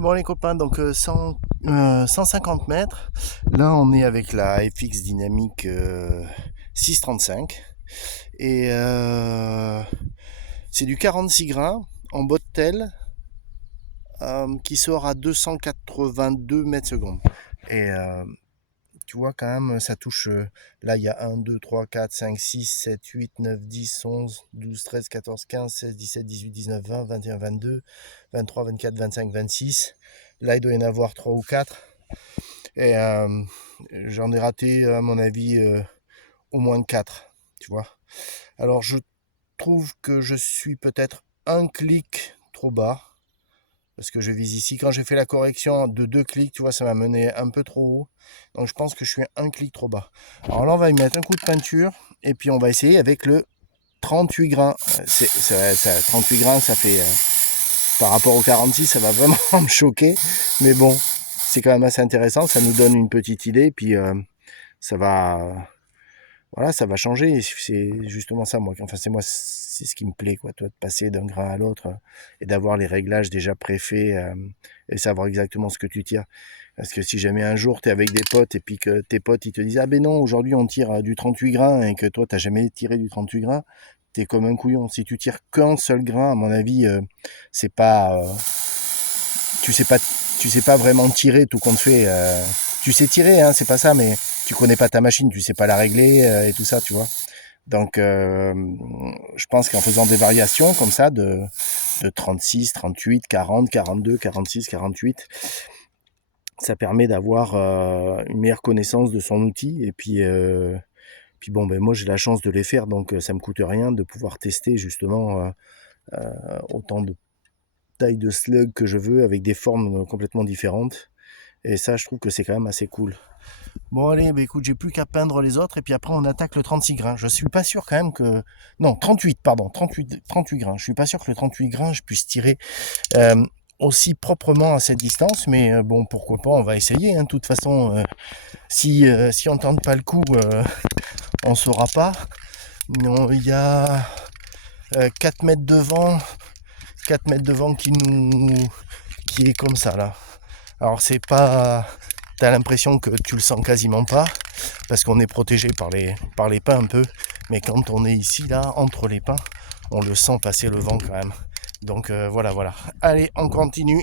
Bon les copains, donc 150 mètres. Là on est avec la FX Dynamic 635 et c'est du 46 grains en Bottel qui sort à 282 mètres secondes. Et tu vois quand même ça touche, là il y a 1, 2, 3, 4, 5, 6, 7, 8, 9, 10, 11, 12, 13, 14, 15, 16, 17, 18, 19, 20, 21, 22, 23, 24, 25, 26. Là il doit y en avoir 3 ou 4. Et j'en ai raté à mon avis au moins 4, tu vois. Alors je trouve que je suis peut-être un clic trop bas, parce que je vise ici. Quand j'ai fait la correction de 2 clics, tu vois, ça m'a mené un peu trop haut. Donc je pense que je suis un clic trop bas. Alors là, on va y mettre un coup de peinture, et puis on va essayer avec le 38 grains. 38 grains, ça fait, par rapport au 46, ça va vraiment me choquer. Mais bon, c'est quand même assez intéressant. Ça nous donne une petite idée, puis ça va... Voilà, ça va changer. C'est justement ça, moi. Enfin, c'est ce qui me plaît, quoi, toi, de passer d'un grain à l'autre et d'avoir les réglages déjà préfaits et savoir exactement ce que tu tires. Parce que si jamais un jour tu es avec des potes et puis que tes potes ils te disent ah ben non, aujourd'hui on tire du 38 grains et que toi t'as jamais tiré du 38 grains, t'es comme un couillon. Si tu tires qu'un seul grain, à mon avis, c'est pas, tu sais pas, tu sais pas vraiment tirer tout compte fait. Tu sais tirer, hein, c'est pas ça, mais tu connais pas ta machine, tu sais pas la régler et tout ça, tu vois. Donc, je pense qu'en faisant des variations comme ça de 36, 38, 40, 42, 46, 48, ça permet d'avoir une meilleure connaissance de son outil. Et puis bon, ben moi j'ai la chance de les faire, donc ça me coûte rien de pouvoir tester justement autant de taille de slug que je veux avec des formes complètement différentes. Et ça, je trouve que c'est quand même assez cool. Bon allez, bah écoute, j'ai plus qu'à peindre les autres et puis après on attaque le 36 grains. Je suis pas sûr quand même que... Non, 38, pardon, 38 grains. Je suis pas sûr que le 38 grains, je puisse tirer aussi proprement à cette distance, mais bon, pourquoi pas, on va essayer. Hein. De toute façon, si on tente pas le coup, on saura pas. Non, il y a 4 mètres de vent, 4 mètres de vent qui est comme ça là. Alors c'est pas... T'as l'impression que tu le sens quasiment pas, parce qu'on est protégé par les pins un peu, mais quand on est ici, là, entre les pins, on le sent passer le vent quand même. Donc voilà. Allez, on continue.